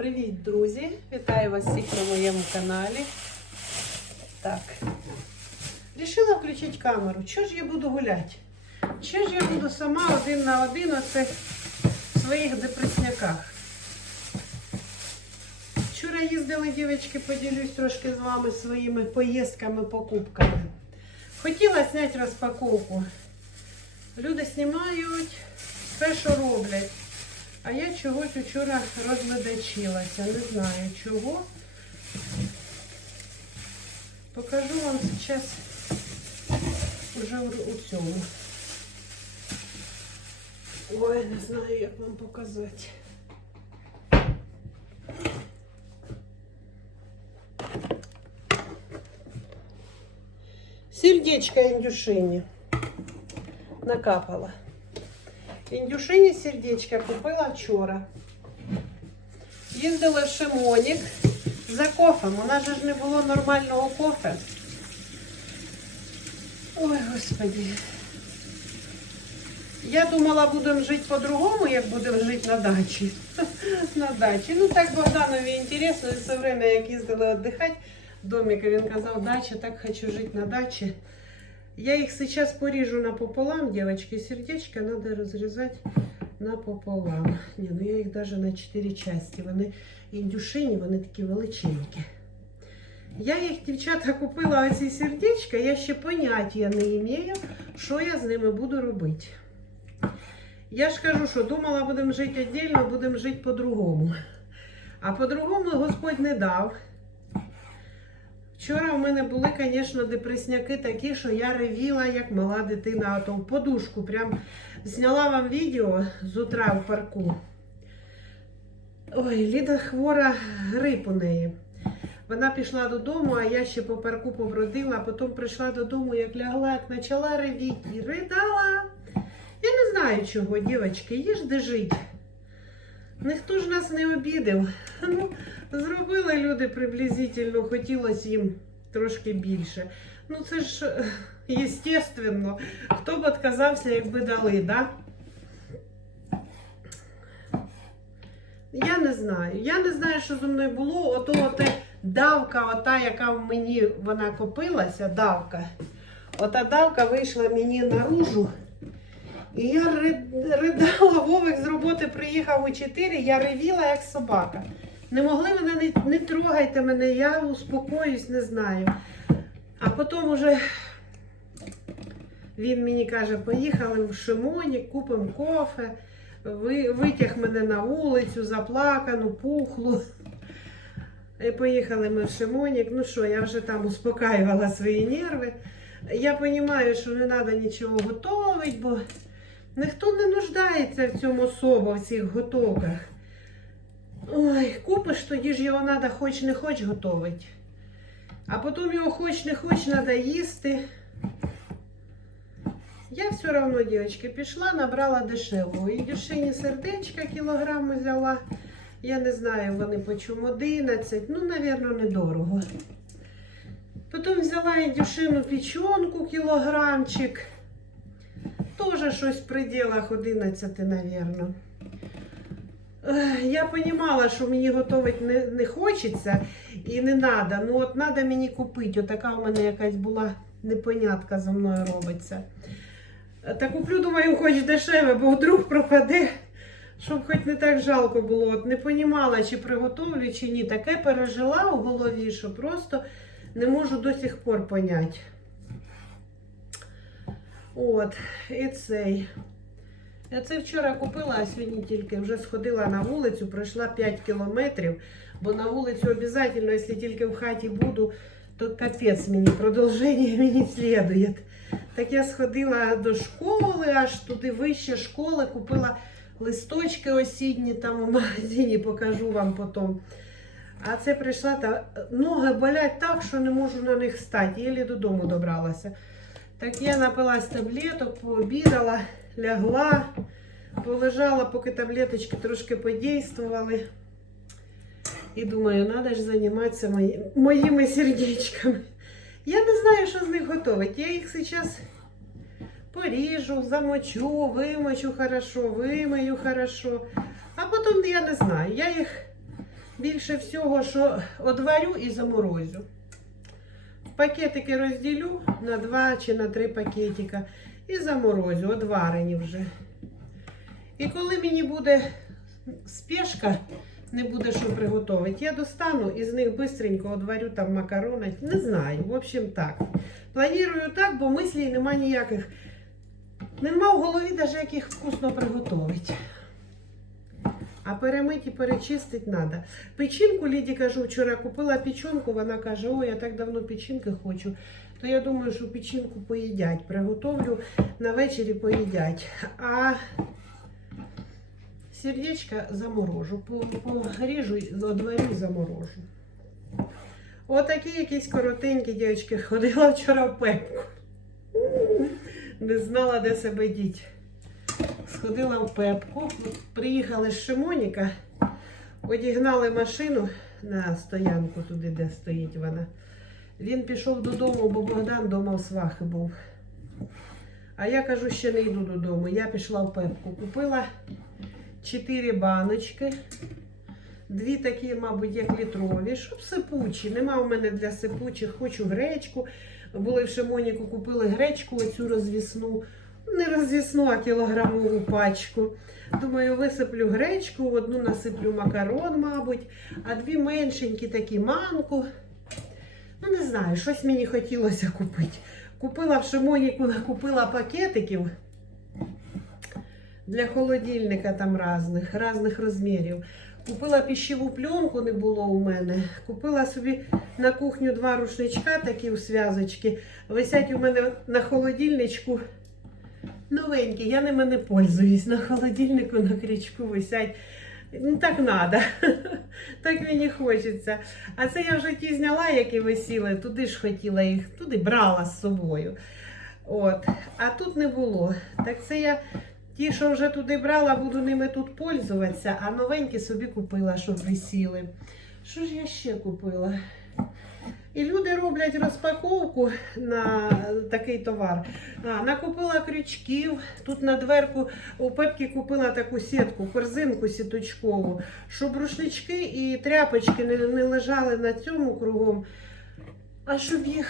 Привіт, друзі! Вітаю вас всіх на моєму каналі. Так. Рішила включити камеру. Що ж я буду гуляти? Що ж я буду сама один на один оце в своїх депресняках? Вчора їздили, дівчатки, поділюсь трошки з вами своїми поїздками, покупками. Хотіла зняти розпаковку. Люди знімають все, що роблять. А я чогось вчора розледачилася. Не знаю чого. Покажу вам зараз уже у цьому. Ой, не знаю, як вам показати. Сердечко індюшині накапала. Індюшині сердечко купила вчора. Їздила в Шимонік за кофем. У нас же ж не було нормального кофе. Ой, господи. Я думала, будемо жити по-другому, як будемо жити на дачі. На дачі. Ну так Богданові інтересно, і все время, як їздили віддихати домик, він казав, дача, так хочу жити на дачі. Я их сейчас порежу напополам, девочки. Сердечко надо разрезать напополам. Не, ну я їх даже на 4 части. Вони індюшині, вони такі величенькі. Я їх, дівчата, купила оці сердечка, я ще поняття не імею, що я з ними буду робити. Я ж кажу, що думала, будемо жити віддільно, будемо жити по-другому. А по-другому Господь не дав. Вчора у мене були, звісно, депресняки такі, що я ревіла, як мала дитина, а то в подушку. Прям зняла вам відео з утра в парку. Ой, Ліда хвора грип у неї. Вона пішла додому, а я ще по парку побродила, а потім прийшла додому, як лягла, як почала ревіти і ридала. Я не знаю чого, дівчатки, є ж де жити. Ніхто ж нас не обідав. Ну, зробили люди приблизительно, хотілося їм трошки більше. Ну це ж естественно. Хто б відказався, якби дали, да? Я не знаю. Я не знаю, що зі мною було. Ото оте давка, ота, яка в мені вона копилася, давка. Ота давка вийшла мені наружу. І я ридала, Вовик з роботи приїхав у 4, я ревіла, як собака. Не могли мене, не, не трогайте мене, я успокоюсь, не знаю. А потім уже він мені каже, поїхали в Шимоні, купимо кофе, Ви, витяг мене на вулицю, заплакану, пухлу. І поїхали ми в Шимонік. Ну що, я вже там успокаювала свої нерви. Я розумію, що не треба нічого готувати, бо ніхто не нуждається в цьому особо, в цих готовках. Ой, купиш, тоді ж його треба хоч не хоч готувати. А потім його хоч не хоч треба їсти. Я все одно, дівчатки, пішла, набрала дешевого. І дешеві сердечка кілограм взяла. Я не знаю, вони по чому 11. Ну, напевно, недорого. Потім взяла індюшину печенку кілограмчик. Тоже щось в пределах 11, напевно. Я розуміла, що мені готувати не, не хочеться і не треба. Ну от треба мені купити. Отака у мене якась була непонятка за мною робиться. Та куплю, думаю, хоч дешеве, бо вдруг пропаде, щоб хоч не так жалко було. От не розуміла, чи приготовлю, чи ні. Таке пережила у голові, що просто не можу до сих пор поняти. От, і цей. Я це вчора купила, а сьогодні тільки вже сходила на вулицю, пройшла 5 кілометрів, бо на вулицю обов'язково, якщо тільки в хаті буду, то капець мені, продовження мені слідує. Так я сходила до школи, аж туди вище школи, купила листочки осінні там у магазині, покажу вам потім. А це прийшла та ноги болять так, що не можу на них стати. Єлі додому добралася. Так я напилась таблеток, пообідала, лягла, полежала, поки таблеточки трошки подействували. І думаю, треба ж займатися мої, моїми сердечками. Я не знаю, що з них готувати. Я їх зараз поріжу, замочу, вимочу хорошо, вимию хорошо. А потім я не знаю. Я їх більше всього, що одварю і заморозю. Пакетики розділю на два чи на три пакетика і заморозю, одварені вже. І коли мені буде спешка, не буде що приготувати, я достану і з них швидко одварю там макарони. Не знаю, в общем так. Планую так, бо мислі нема ніяких. Нема в голові навіть яких вкусно приготувати. А перемити і перечистити треба. Печінку Ліді кажу, вчора купила печінку, вона каже, ой, я так давно печінки хочу. То я думаю, що печінку поїдять. Приготовлю на вечері поїдять. А сердечко заморожу. По- Поріжу, одварю заморожу. Отакі якісь коротенькі дівчатки. Ходила вчора в пепку. Не знала, де себе діть. Сходила в пепку. Приїхали з Шимоніка, одігнали машину на стоянку туди, де стоїть вона. Він пішов додому, бо Богдан вдома в свахи був. А я кажу, ще не йду додому. Я пішла в пепку. Купила 4 баночки. Дві такі, мабуть, як літрові, щоб сипучі. Нема в мене для сипучих. Хочу гречку. Були в Шимоніку, купили гречку, оцю розвісну. Не розвісну, а кілограмову пачку. Думаю, висиплю гречку, одну насиплю макарон, мабуть, а дві меншенькі такі манку. Ну, не знаю, щось мені хотілося купити. Купила в Шимоніку, купила пакетиків для холодильника там різних, різних розмірів. Купила пищеву пленку, не було у мене. Купила собі на кухню два рушничка, такі у зв'язочки. Висять у мене на холодильничку. Новенькі, я ними не пользуюсь. На холодильнику на крючку висять. Ну так надо. так мені хочеться. А це я вже ті зняла, які висіли, туди ж хотіла їх, туди брала з собою. От. А тут не було. Так це я ті, що вже туди брала, буду ними тут пользуватися, а новенькі собі купила, щоб висіли. Що ж я ще купила? І люди роблять розпаковку на такий товар. А, накупила крючків. Тут на дверку у Пепки купила таку сітку, корзинку сіточкову, щоб рушнички і тряпочки не, не лежали на цьому кругом, а щоб їх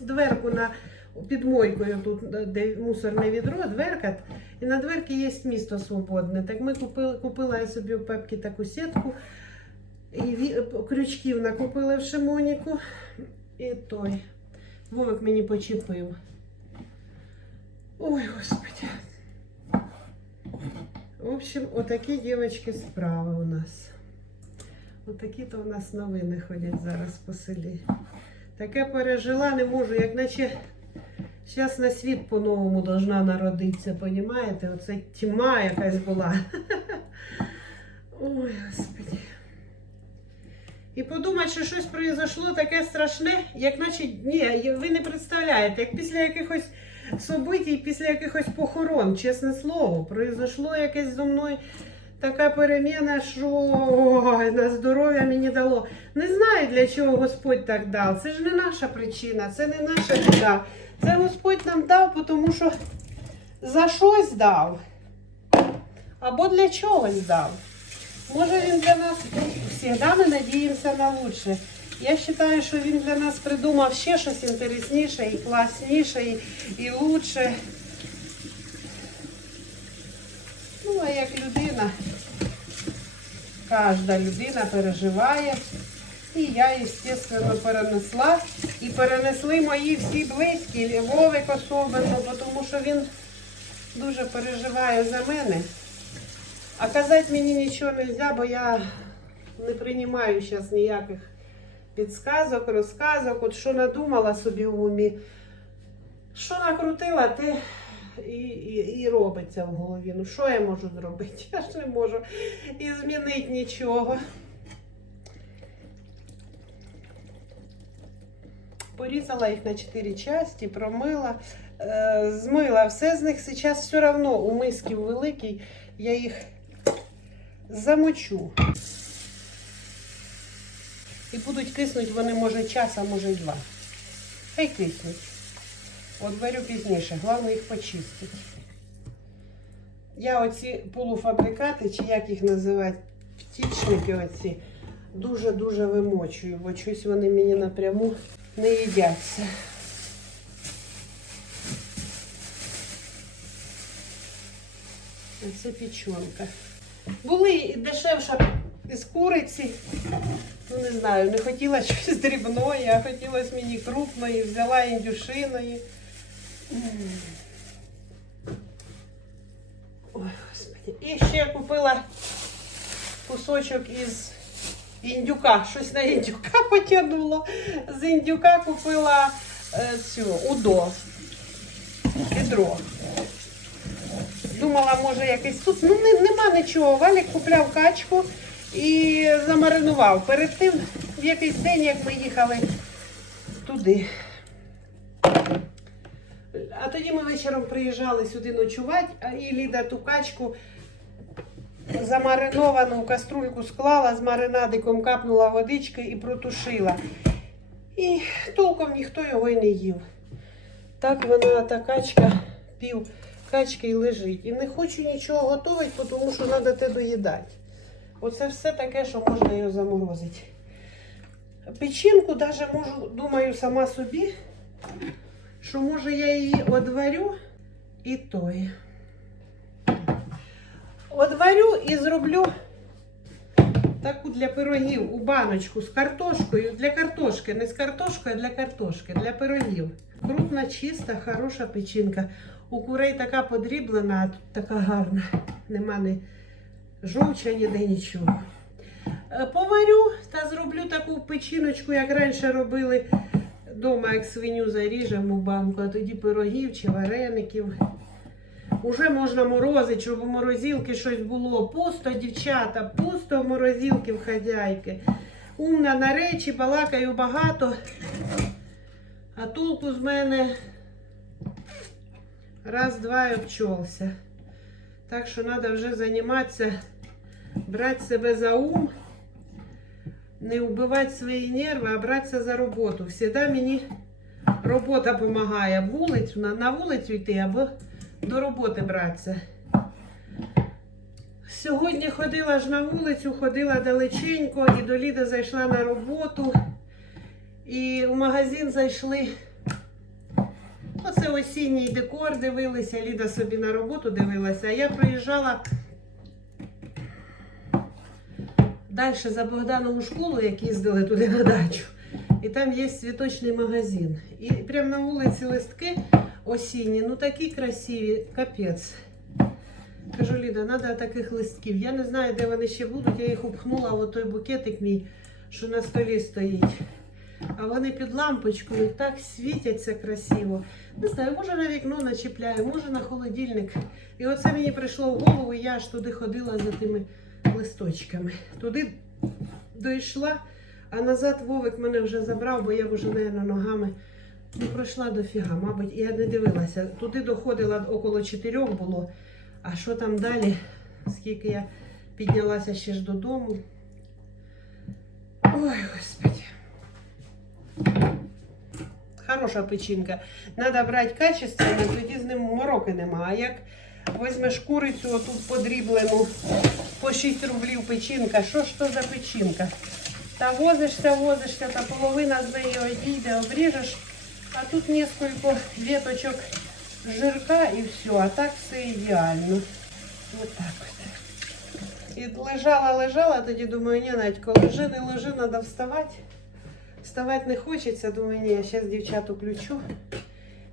дверку на під мойкою, тут де мусорне відро, дверка. І на дверці є місто свободне. Так ми купили, купила я собі у Пепки таку сітку. І крючків накупили в Шимоніку. І той. Вовик мені почепив. Ой, господи. В общем, отакі дівчатки справи у нас. Отакі то у нас новини ходять зараз по селі. Таке пережила, не можу, як наче зараз на світ по-новому должна народитися, понімаєте? Оце тьма якась була. Ой, господи. І подумати, що щось произошло таке страшне, як наче ні, ви не представляєте, як після якихось событій, після якихось похорон, чесне слово, произошло якесь зо мною така переміна, що ой, на здоров'я мені дало. Не знаю, для чого Господь так дав. Це ж не наша причина, це не наша біда. Це Господь нам дав, тому що за щось дав. Або для чогось дав. Може він для нас завжди ми надіємося на лучше. Я вважаю, що він для нас придумав ще щось інтересніше і класніше, і, і лучше. Ну, а як людина, кожна людина переживає. І я, звісно, перенесла. І перенесли мої всі близькі, Вовик особливо, тому що він дуже переживає за мене. А казати мені нічого не можна, бо я не приймаю зараз ніяких підсказок, розказок. От що надумала собі в умі, що накрутила, те і, і, і робиться в голові. Ну що я можу зробити? Я ж не можу і змінити нічого. Порізала їх на 4 часті, промила, е, змила все з них. Зараз все одно у миски великій я їх замочу. І будуть киснуть вони, може, час, а може й два. Хай киснуть. От варю пізніше, головне їх почистити. Я оці полуфабрикати, чи як їх називати, птічники оці дуже-дуже вимочую, бо щось вони мені напряму не їдяться. Це печонка. Були і дешевша із куриці. Ну, не знаю, не хотіла щось дрібної, а хотілося мені крупної, взяла індюшиної. Ой, господи. І ще купила кусочок із індюка. Щось на індюка потягнуло. З індюка купила е, цю удо. Відро. Думала, може якийсь тут. Ну, не, нема нічого. Валік купляв качку і замаринував. Перед тим, в якийсь день, як ми їхали туди. А тоді ми вечором приїжджали сюди ночувати, і Ліда ту качку замариновану каструльку склала, з маринадиком капнула водички і протушила. І толком ніхто його й не їв. Так вона та качка, пів качки і лежить. І не хочу нічого готувати, тому що треба те доїдати. Оце все таке, що можна його заморозити. Печінку навіть можу, думаю, сама собі, що може я її одварю і той. Одварю і зроблю таку для пирогів у баночку з картошкою. Для картошки, не з картошкою, а для картошки, для пирогів. Крупна, чиста, хороша печінка. У курей така подріблена, а тут така гарна. Нема ні жовча, ніде нічого. Е, Поварю та зроблю таку печіночку, як раніше робили вдома, як свиню заріжемо в банку, а тоді пирогів чи вареників. Уже можна морозити, щоб у морозилки щось було. Пусто, дівчата, пусто в морозилки в хазяйки. Умна на речі, балакаю багато. А толку з мене раз-два і обчолся. Так що треба вже займатися, брати себе за ум, не вбивати свої нерви, а братися за роботу. Всегда мені робота допомагає. Вулицю, на, вулицю йти або до роботи братися. Сьогодні ходила ж на вулицю, ходила далеченько і до Ліди зайшла на роботу. І в магазин зайшли. Оце осінній декор дивилися, Ліда собі на роботу дивилася, а я проїжджала далі за Богданову школу, як їздили туди на дачу. І там є цвіточний магазин. І прямо на вулиці листки осінні, ну такі красиві, капець. Кажу, Ліда, треба таких листків. Я не знаю, де вони ще будуть. Я їх упхнула в той букетик мій, що на столі стоїть. А вони під лампочкою так світяться красиво. Не знаю, може на вікно начіпляю, може на холодильник. І оце мені прийшло в голову, я аж туди ходила за тими листочками. Туди дійшла, а назад Вовик мене вже забрав, бо я вже, мабуть, ногами не пройшла дофіга. Мабуть, я не дивилася. Туди доходила около чотирьох було. А що там далі? Скільки я піднялася ще ж додому. Ой, господи. Хороша печінка. Треба брати качественну, тоді з ним мороки нема. А як візьмеш курицю, отут подріблену по 6 рублів печінка, що ж то за печінка? Та возишся, возишся, та половина з неї одійде, обріжеш, а тут кілька веточок жирка і все, а так все ідеально. Ось так ось. І лежала, лежала, тоді думаю, ні, Надько, лежи, не лежи, треба вставати. Вставати не хочеться, думаю, ні, я зараз дівчат включу.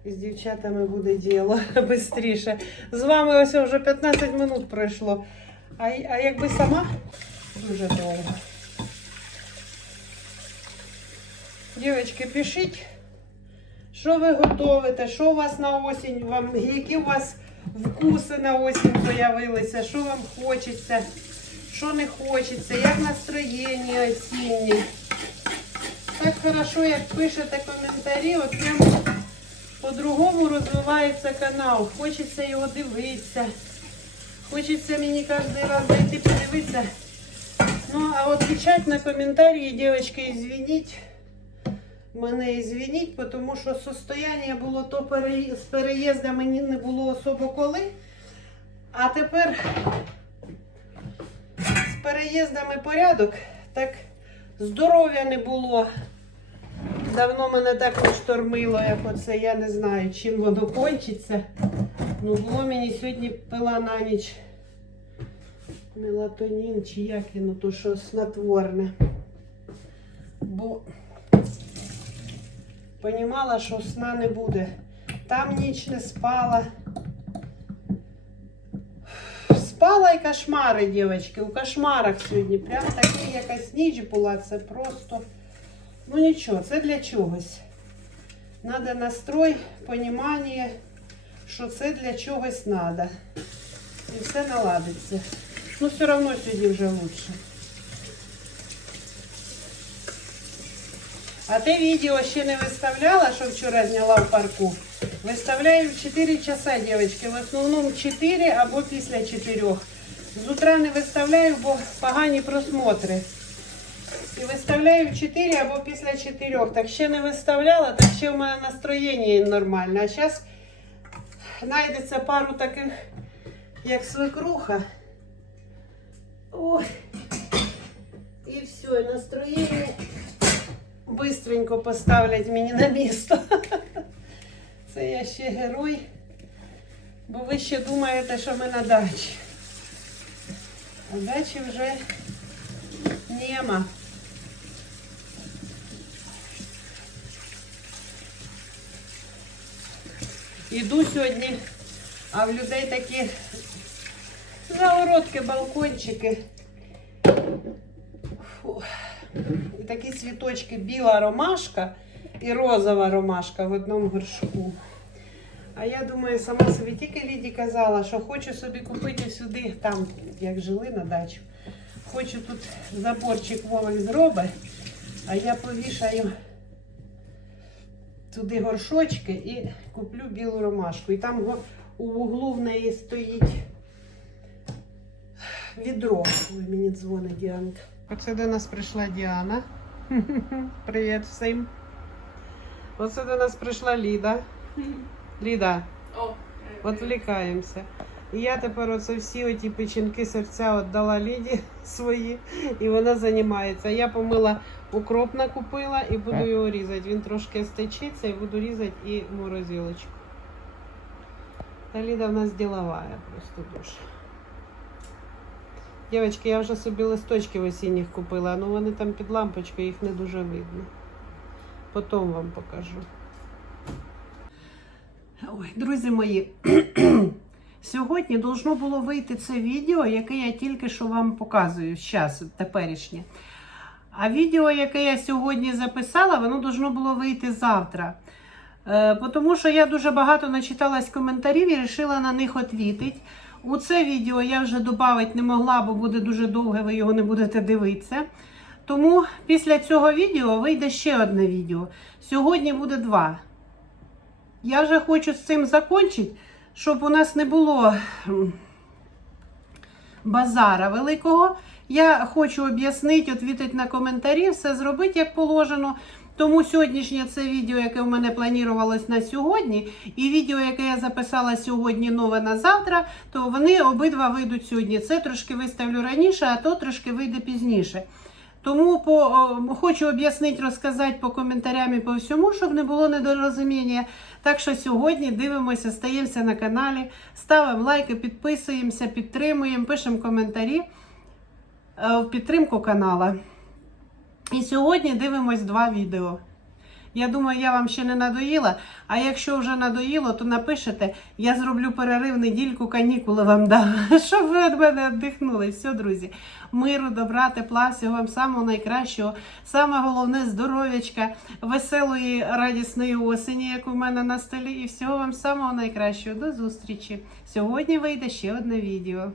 І з дівчатами буде діло швидше. З вами ось вже 15 минут пройшло. А, а якби сама дуже довго. Дівчатки, пишіть, що ви готуєте, що у вас на осінь, вам, які у вас вкуси на осінь з'явилися, що вам хочеться, що не хочеться, як настроєння осіннє. Так хорошо, як пишете коментарі, от прям по-другому розвивається канал. Хочеться його дивитися. Хочеться мені кожен раз зайти подивитися. Ну, а от кричать на коментарі, дівчатки, извиніть. Мене извиніть, тому що состояние було то з переїздом мені не було особо коли. А тепер з переїздами порядок, так здоров'я не було. Давно мене так штормило, як оце. Я не знаю, чим воно кончиться. Ну, було мені сьогодні пила на ніч мелатонін чи як він, ну, то що снотворне. Бо понімала, що сна не буде. Там ніч не спала. Спала і кошмари, дівчатки. У кошмарах сьогодні. Прям така якась ніч була. Це просто. Ну нічого, це для чогось. Надо настрой, понімання, що це для чогось треба. І все наладиться. Ну, все одно сьогодні вже лучше. А те відео ще не виставляла, що вчора зняла в парку. Виставляю в 4 часа, дівчатки. В основному 4 або після 4. З утра не виставляю, бо погані просмотри. І виставляю в 4 або після 4. Так ще не виставляла, так ще в мене настроєння нормальне. А зараз знайдеться пару таких, як свекруха. Ой. І все, і настроєння бистренько поставлять мені на місто. Це я ще герой. Бо ви ще думаєте, що ми на дачі. А дачі вже нема. Іду сьогодні, а в людей такі загородки, балкончики. Фу. І такі цвіточки, біла ромашка і розова ромашка в одному горшку. А я думаю, сама собі тільки Ліді казала, що хочу собі купити сюди, там, як жили на дачу. Хочу тут заборчик Вовик зробить, а я повішаю туди горшочки і куплю білу ромашку. І там у вуглу в неї стоїть відро. Ой, мені дзвонить Діанка. Оце до нас прийшла Діана. Привіт всім. Оце до нас прийшла Ліда. Ліда, О, відвлікаємося. І я тепер оце всі оті печінки серця віддала Ліді свої, і вона займається. Я помила укроп накупила і буду його різати. Він трошки стечиться і буду різати і в морозилочку. Та Ліда в нас діловая просто дуже. Дівчатки, я вже собі листочків осінніх купила, але вони там під лампочкою, їх не дуже видно. Потім вам покажу. Ой, друзі мої, сьогодні должно було вийти це відео, яке я тільки що вам показую, зараз, теперішнє. А відео, яке я сьогодні записала, воно должно було вийти завтра. Е, тому що я дуже багато начиталась коментарів і вирішила на них відповідати. У це відео я вже додати не могла, бо буде дуже довге, ви його не будете дивитися. Тому після цього відео вийде ще одне відео. Сьогодні буде два. Я вже хочу з цим закінчити, щоб у нас не було базара великого. Я хочу об'яснити, відповідати на коментарі, все зробити як положено. Тому сьогоднішнє це відео, яке в мене планувалось на сьогодні, і відео, яке я записала сьогодні нове на завтра, то вони обидва вийдуть сьогодні. Це трошки виставлю раніше, а то трошки вийде пізніше. Тому по, хочу об'яснити, розказати по коментарям і по всьому, щоб не було недорозуміння. Так що сьогодні дивимося, стаємося на каналі, ставимо лайки, підписуємося, підтримуємо, пишемо коментарі е, в підтримку канала. І сьогодні дивимось два відео. Я думаю, я вам ще не надоїла. А якщо вже надоїло, то напишете, я зроблю перерив недільку, канікули вам дам, щоб ви від мене віддихнули. Все, друзі. Миру, добра, тепла, всього вам самого найкращого. Саме головне здоров'ячка, веселої, радісної осені, як у мене на столі. І всього вам самого найкращого. До зустрічі. Сьогодні вийде ще одне відео.